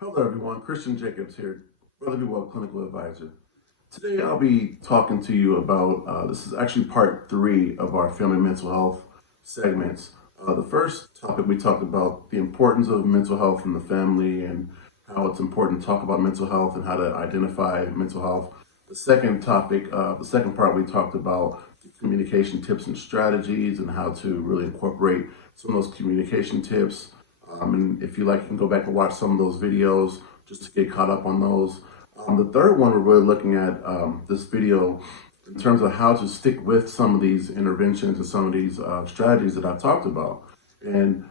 Hello everyone, Christian Jacobs here, Brother Be Well Clinical Advisor. Today I'll be talking to you about, this is actually part 3 of our family mental health segments. The first topic we talked about the importance of mental health in the family and how it's important to talk about mental health and how to identify mental health. The second topic, the second part we talked about the communication tips and strategies and how to really incorporate some of those communication tips. And if you like, you can go back and watch some of those videos just to get caught up on those. The third one, we're really looking at this video in terms of how to stick with some of these interventions and some of these strategies that I've talked about. And,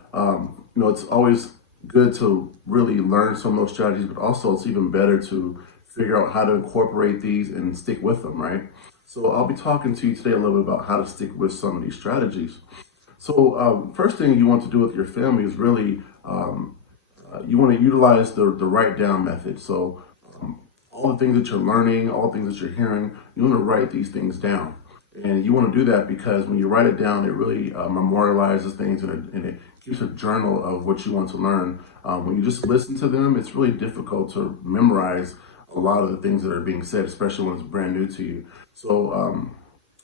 it's always good to really learn some of those strategies, but also it's even better to figure out how to incorporate these and stick with them, right? So I'll be talking to you today a little bit about how to stick with some of these strategies. So first thing you want to do with your family is really, you want to utilize the write down method. So all the things that you're learning, all the things that you're hearing, you want to write these things down. And you want to do that because when you write it down, it really memorializes things and it keeps a journal of what you want to learn. When you just listen to them, it's really difficult to memorize a lot of the things that are being said, especially when it's brand new to you. So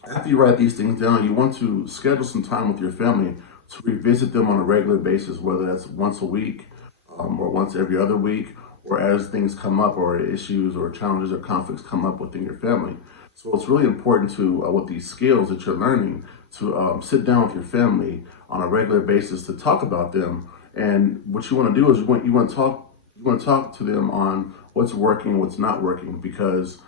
after you write these things down, you want to schedule some time with your family to revisit them on a regular basis, whether that's once a week or once every other week, or as things come up or issues or challenges or conflicts come up within your family. So it's really important to, with these skills that you're learning, to sit down with your family on a regular basis to talk about them. And what you want to do is you want to talk to them on what's working and what's not working, because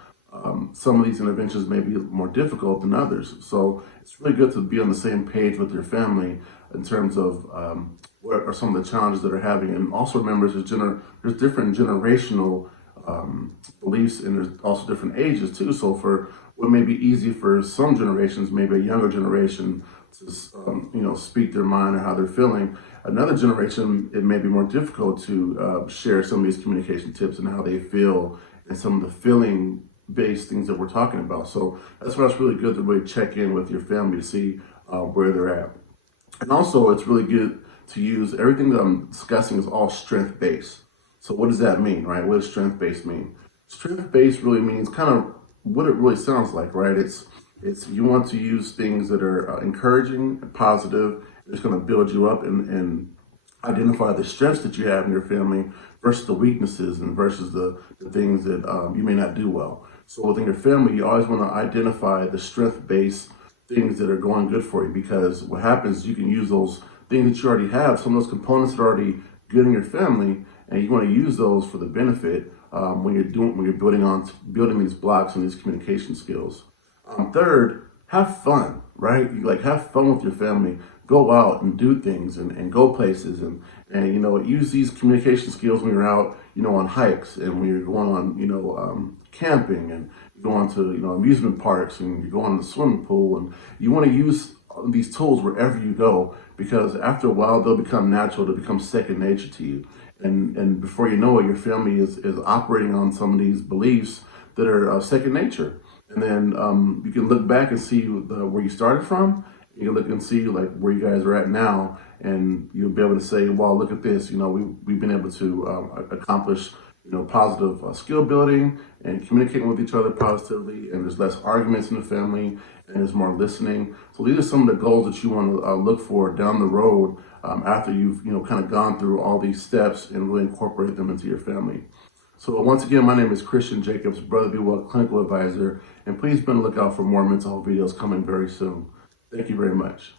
some of these interventions may be more difficult than others. So it's really good to be on the same page with your family in terms of what are some of the challenges that are having. And also remember, there's different generational beliefs, and there's also different ages too. So for what may be easy for some generations, maybe a younger generation to speak their mind or how they're feeling, another generation, it may be more difficult to share some of these communication tips and how they feel and some of the feeling based things that we're talking about. So that's why it's really good to really check in with your family to see where they're at. And also it's really good to use everything that I'm discussing is all strength based. So what does that mean, right? What does strength based mean? Strength based really means kind of what it really sounds like, right? It's you want to use things that are encouraging and positive. It's going to build you up and identify the strengths that you have in your family versus the weaknesses and versus the things that you may not do well. So within your family, you always want to identify the strength-based things that are going good for you, because what happens is you can use those things that you already have, some of those components that are already good in your family, and you want to use those for the benefit when you're building these blocks and these communication skills. Third, have fun, right? Have fun with your family. Go out and do things and go places and use these communication skills when you're out, on hikes and when you're going on, camping, and you go on to, amusement parks, and you go on the swimming pool, and you want to use these tools wherever you go, because after a while they'll become natural, they'll become second nature to you. And before you know it, your family is operating on some of these beliefs that are second nature. And then you can look back and see where you started from. You can look and see where you guys are at now, and you'll be able to say, "Well, look at this. We've been able to accomplish positive skill building and communicating with each other positively, and there's less arguments in the family, and there's more listening." So these are some of the goals that you want to look for down the road after you've kind of gone through all these steps and really incorporate them into your family. So once again, my name is Christian Jacobs, Brother Be Well Clinical Advisor, and please be on the lookout for more mental health videos coming very soon. Thank you very much.